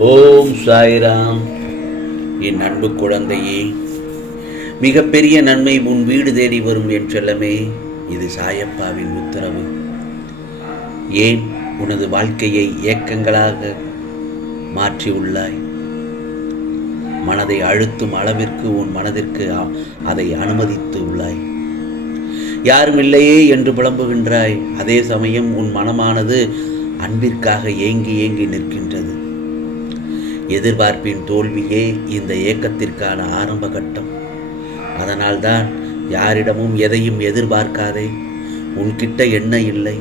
ஓம் சாய்ராம். என் அன்பு குழந்தையே மிகப்பெரிய நன்மை உன் வீடு தேடி வரும் என் செல்லமே இது சாயப்பாவின் உத்தரவு. ஏன் உனது வாழ்க்கையை ஏக்கங்களாக மாற்றியுள்ளாய் மனதை அழுத்தும் அளவிற்கு உன் மனதிற்கு அதை அனுமதித்து உள்ளாய். யாரும் இல்லையே என்று புலம்புகின்றாய். அதே சமயம் உன் மனமானது அன்பிற்காக ஏங்கி ஏங்கி நிற்கின்றது. எதிர்பார்ப்பின் தோல்வியே இந்த ஏக்கத்திற்கான ஆரம்ப கட்டம். அதனால்தான் யாரிடமும் எதையும் எதிர்பார்க்காதே. உன்கிட்ட என்ன இல்லை.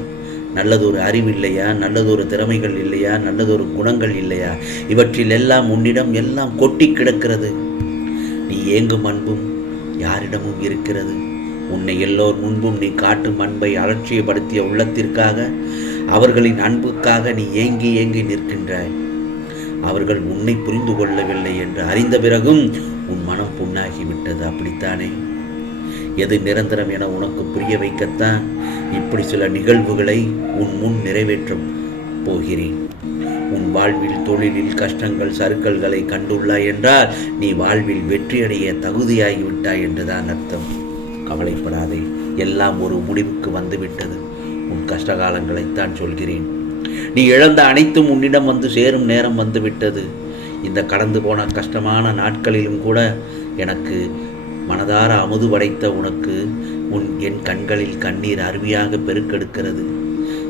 நல்லதொரு அறிவு இல்லையா? நல்லதொரு திறமைகள் இல்லையா? நல்லதொரு குணங்கள் இல்லையா? இவற்றில் எல்லாம் உன்னிடம் எல்லாம் கொட்டி கிடக்கிறது. நீ ஏங்கும் அன்பும் யாரிடமும் இருக்கிறது. உன்னை எல்லோர் முன்பும் நீ காட்டும் அன்பை அலட்சியப்படுத்திய உள்ளத்திற்காக அவர்களின் அன்புக்காக நீ ஏங்கி ஏங்கி நிற்கின்றாய். அவர்கள் உன்னை புரிந்து கொள்ளவில்லை என்று அறிந்த பிறகும் உன் மனம் புண்ணாகிவிட்டது அப்படித்தானே? எது நிரந்தரம் என உனக்கு புரிய வைக்கத்தான் இப்படி சில நிகழ்வுகளை உன் முன் நிறைவேற்றப் போகிறேன். உன் வாழ்வில் தொழிலில் கஷ்டங்கள் சறுக்கல்களை கண்டுள்ளாய் என்றால் நீ வாழ்வில் வெற்றியடைய தகுதியாகிவிட்டாய் என்றுதான் அர்த்தம். கவலைப்படாதே எல்லாம் ஒரு முடிவுக்கு வந்துவிட்டது. உன் கஷ்டகாலங்களைத்தான் சொல்கிறேன். நீ இழந்த அனைத்தும் உன்னிடம் வந்து சேரும் நேரம் வந்துவிட்டது. இந்த கடந்து போன கஷ்டமான நாட்களிலும் கூட எனக்கு மனதார அமுது படைத்த உனக்கு உன் என் கண்களில் கண்ணீர் அருவியாக பெருக்கெடுக்கிறது.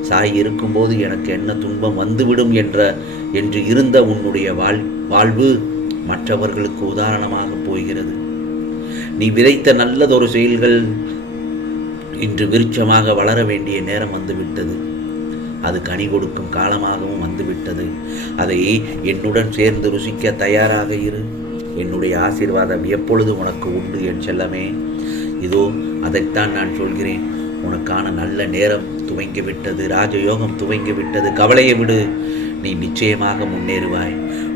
சாய் இருக்கும்போது எனக்கு என்ன துன்பம் வந்துவிடும் என்ற என்று இருந்த உன்னுடைய வாழ் வாழ்வு மற்றவர்களுக்கு உதாரணமாக போகிறது. நீ விதைத்த நல்லதொரு செயல்கள் இன்று விருட்சமாக வளர வேண்டிய நேரம் வந்துவிட்டது. அது கனி கொடுக்கும் காலமாகவும் வந்துவிட்டது. அதை என்னுடன் சேர்ந்து ருசிக்க தயாராக இரு. என்னுடைய ஆசீர்வாதம் எப்பொழுதும் உனக்கு உண்டு என் செல்லமே? இதோ அதைத்தான் நான் சொல்கிறேன். உனக்கான நல்ல நேரம் துவங்கிவிட்டது. ராஜயோகம் துவங்கிவிட்டது. கவலையை விடு. நீ நிச்சயமாக முன்னேறுவாய்.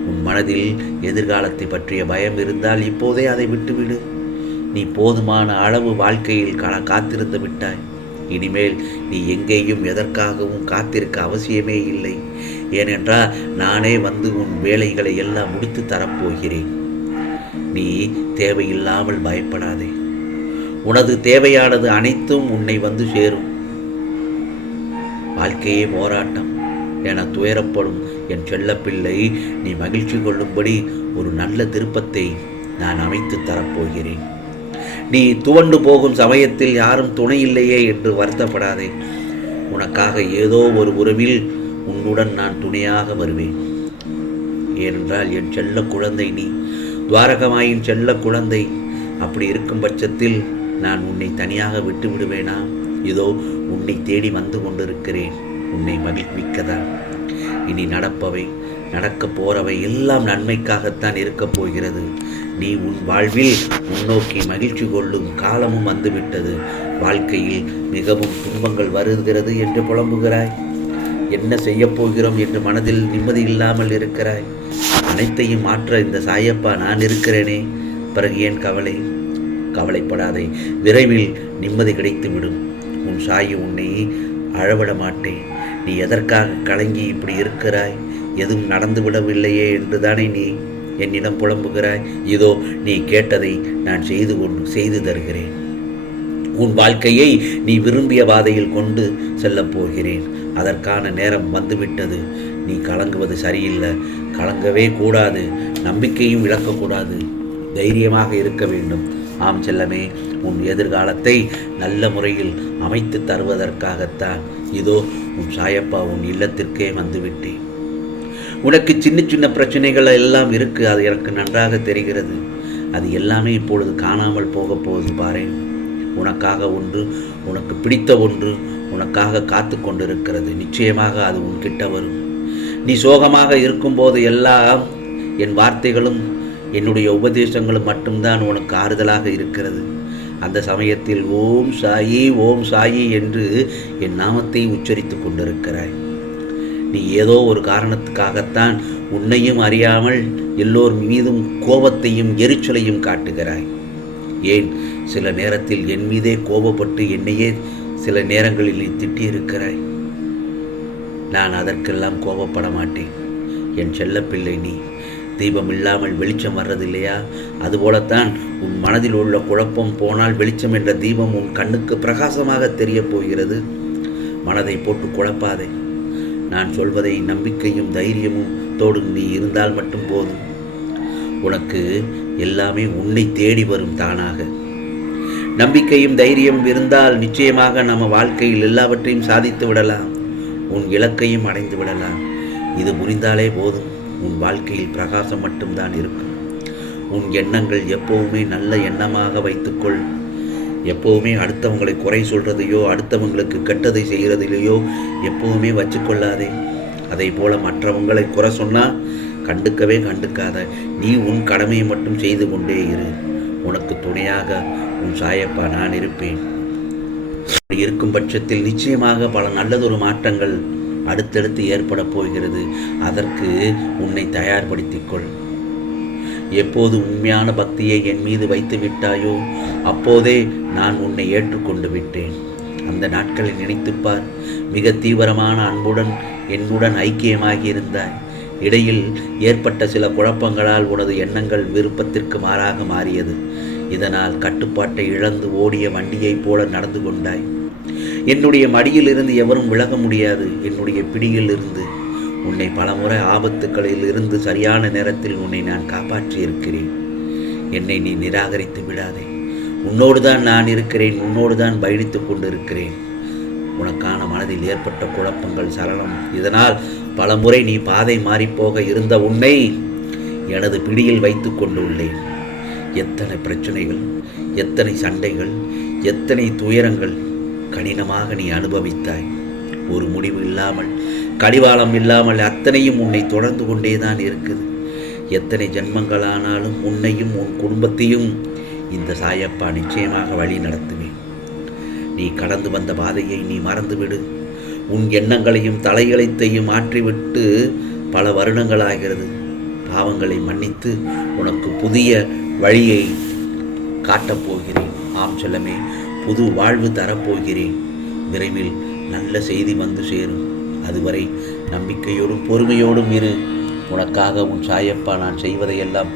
உன் மனதில் எதிர்காலத்தை பற்றிய பயம் இருந்தால் இப்போதே அதை விட்டுவிடு. நீ போதுமான அளவு வாழ்க்கையில் கா காத்திருந்து விட்டாய். இனிமேல் நீ எங்கேயும் எதற்காகவும் காத்திருக்க அவசியமே இல்லை. ஏனென்றால் நானே வந்து உன் வேலைகளை எல்லாம் முடித்து தரப்போகிறேன். நீ தேவையில்லாமல் பயப்படாதே. உனது தேவையானது அனைத்தும் உன்னை வந்து சேரும். வாழ்க்கையே போராட்டம் என துயரப்படும் என் செல்லப்பிள்ளை நீ மகிழ்ச்சி கொள்ளும்படி ஒரு நல்ல திருப்பத்தை நான் அமைத்து தரப்போகிறேன். நீ துவண்டு போகும் சமயத்தில் யாரும் துணை இல்லையே என்று வருத்தப்படாதே. உனக்காக ஏதோ ஒரு உறவில் உன்னுடன் நான் துணையாக வருவேன். ஏனென்றால் என் செல்ல குழந்தை நீ. துவாரகமாயின் செல்ல குழந்தை. அப்படி இருக்கும் பட்சத்தில் நான் உன்னை தனியாக விட்டு விடுவேனா? இதோ உன்னை தேடி வந்து கொண்டிருக்கிறேன். உன்னை மகிழ்விக்கதான் இனி நடப்பவை. நடக்கப் போறவை எல்லாம் நன்மைக்காகத்தான் இருக்கப் போகிறது. நீ உன் வாழ்வில் முன்னோக்கி மகிழ்ச்சி கொள்ளும் காலமும் வந்துவிட்டது. வாழ்க்கையில் மிகவும் துன்பங்கள் வருகிறது என்று புலம்புகிறாய். என்ன செய்யப் போகிறோம் என்று மனதில் நிம்மதி இல்லாமல் இருக்கிறாய். அனைத்தையும் மாற்ற இந்த சாயப்பா நான் இருக்கிறேனே. பிறகு ஏன் கவலை? கவலைப்படாதே. விரைவில் நிம்மதி கிடைத்துவிடும். உன் சாயி உன்னை அழவிட மாட்டேன். நீ எதற்காக கலங்கி இப்படி இருக்கிறாய்? எதுவும் நடந்து விடவில்லையே என்று தானே நீ என்னிடம் புலம்புகிறாய்? இதோ நீ கேட்டதை நான் செய்து கொண்டு செய்து தருகிறேன். உன் வாழ்க்கையை நீ விரும்பிய பாதையில் கொண்டு செல்லப் போகிறேன். அதற்கான நேரம் வந்துவிட்டது. நீ கலங்குவது சரியில்லை. கலங்கவே கூடாது. நம்பிக்கையும் இழக்கக்கூடாது. தைரியமாக இருக்க வேண்டும். ஆம் செல்லமே உன் எதிர்காலத்தை நல்ல முறையில் அமைத்து தருவதற்காகத்தான். இதோ உன் சாயப்பா உன் இல்லத்திற்கே வந்துவிட்டேன். உனக்கு சின்ன சின்ன பிரச்சனைகள் எல்லாம் இருக்கு. அது எனக்கு நன்றாக தெரிகிறது. அது எல்லாமே இப்பொழுது காணாமல் போக போகுது பாரேன் உனக்காக ஒன்று உனக்கு பிடித்த ஒன்று உனக்காக காத்து கொண்டிருக்கிறது. நிச்சயமாக அது உன்கிட்ட வரும். நீ சோகமாக இருக்கும்போது எல்லாம் என் வார்த்தைகளும் என்னுடைய உபதேசங்களும் மட்டும்தான் உனக்கு ஆறுதலாக இருக்கிறது. அந்த சமயத்தில் ஓம் சாயி ஓம் சாயி என்று என் நாமத்தை உச்சரித்து கொண்டிருக்கிறாய். நீ ஏதோ ஒரு காரணத்துக்காகத்தான் உன்னையும் அறியாமல் எல்லோர் மீதும் கோபத்தையும் எரிச்சலையும் காட்டுகிறாய். ஏன்? சில நேரத்தில் என் மீதே கோபப்பட்டு என்னையே சில நேரங்களில் நீ திட்டியிருக்கிறாய். நான் அதற்கெல்லாம் கோபப்பட மாட்டேன். என் செல்லப்பிள்ளை நீ தீபம் இல்லாமல் வெளிச்சம் வர்றதில்லையா? அதுபோலத்தான் உன் மனதில் உள்ள குழப்பம் போனால் வெளிச்சம் என்ற தீபம் உன் கண்ணுக்கு பிரகாசமாக தெரியப் போகிறது. மனதை போட்டு குழப்பாதே. நான் சொல்வதை நம்பிக்கையும் தைரியமும் தோடு நீ இருந்தால் மட்டும் போதும். உனக்கு எல்லாமே உன்னை தேடி வரும் தானாக. நம்பிக்கையும் தைரியம் இருந்தால் நிச்சயமாக நம்ம வாழ்க்கையில் எல்லாவற்றையும் சாதித்து விடலாம். உன் இலக்கையும் அடைந்து விடலாம். இது புரிந்தாலே போதும். உன் வாழ்க்கையில் பிரகாசம் மட்டும்தான் இருக்கும். உன் எண்ணங்கள் எப்போவுமே நல்ல எண்ணமாக வைத்துக்கொள். எப்போவுமே அடுத்தவங்களை குறை சொல்கிறதையோ அடுத்தவங்களுக்கு கெட்டதை செய்கிறதிலேயோ எப்போவுமே வச்சுக்கொள்ளாதே. அதை போல் மற்றவங்களை குறை சொன்னால் கண்டுக்கவே கண்டுக்காத. நீ உன் கடமையை மட்டும் செய்து கொண்டே இரு. உனக்கு துணையாக உன் சாயப்பா நான் இருப்பேன். இருக்கும் பட்சத்தில் நிச்சயமாக பல நல்லதொரு மாற்றங்கள் அடுத்தடுத்து ஏற்பட போகிறது. அதற்கு உன்னை தயார்படுத்திக்கொள் எப்போது உண்மையான பக்தியை என் மீது வைத்து விட்டாயோ அப்போதே நான் உன்னை ஏற்றுக்கொண்டு விட்டேன். அந்த நாட்களை நினைத்துப்பார் மிக தீவிரமான அன்புடன் என்னுடன் ஐக்கியமாகி இருந்தாய் இடையில் ஏற்பட்ட சில குழப்பங்களால் உனது எண்ணங்கள் விருப்பத்திற்கு மாறாக மாறியது. இதனால் கட்டுப்பாட்டை இழந்து ஓடிய வண்டியைப் போல நடந்து கொண்டாய். என்னுடைய மடியில் இருந்து எவரும் விலக முடியாது. என்னுடைய பிடியில் இருந்து உன்னை பலமுறை ஆபத்துக்களில் இருந்து சரியான நேரத்தில் உன்னை நான் காப்பாற்றி இருக்கிறேன் என்னை நீ நிராகரித்து விடாதே. உன்னோடு தான் நான் இருக்கிறேன் உன்னோடு தான் பயணித்துக் கொண்டிருக்கிறேன். உனக்கான மனதில் ஏற்பட்ட குழப்பங்கள் சலனம் இதனால் பலமுறை நீ பாதை மாறிப்போக இருந்த உன்னை எனது பிடியில் வைத்து கொண்டுள்ளேன். எத்தனை பிரச்சனைகள் எத்தனை சண்டைகள் எத்தனை துயரங்கள் கடினமாக நீ அனுபவித்தாய். ஒரு முடிவு இல்லாமல் கடிவாளம் இல்லாமல் அத்தனையும் உன்னை தொடர்ந்து கொண்டே தான் இருக்குது. எத்தனை ஜென்மங்களானாலும் உன்னையும் உன் குடும்பத்தையும் இந்த சாயப்பா நிச்சயமாக வழி நடத்துவேன் நீ கடந்து வந்த பாதையை நீ மறந்துவிடு. உன் எண்ணங்களையும் தலையெழுத்தையும் மாற்றிவிட்டு பல வருடங்களாகிறது. பாவங்களை மன்னித்து உனக்கு புதிய வழியை காட்டப் போகிறேன். ஆம் செல்லமே புது வாழ்வு தரப்போகிறேன் விரைவில் நல்ல செய்தி வந்து சேரும். அதுவரை நம்பிக்கையோடும் பொறுமையோடும் இரு. உனக்காக உன் சாயப்பா நான் செய்வதையெல்லாம்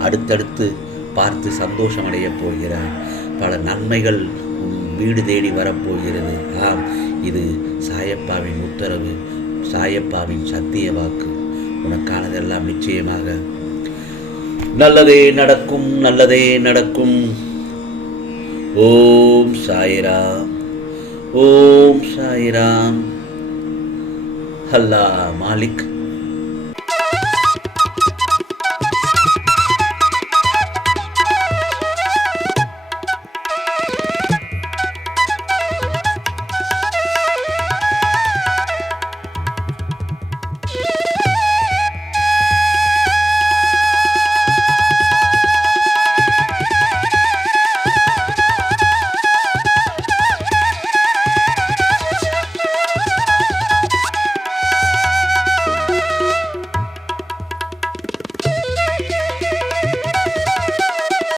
அடுத்தடுத்து பார்த்து சந்தோஷம் அடையப் போகிறாய் பல நன்மைகள் உன் வீடு தேடி வரப்போகிறது. ஆம் இது சாயப்பாவின் உத்தரவு. சாயப்பாவின் சத்திய வாக்கு. உனக்கானதெல்லாம் நிச்சயமாக நல்லதே நடக்கும் நல்லதே நடக்கும். ஓம் சாய்ராம் ஓம் சாய்ராம். அல்லா மாலிக்.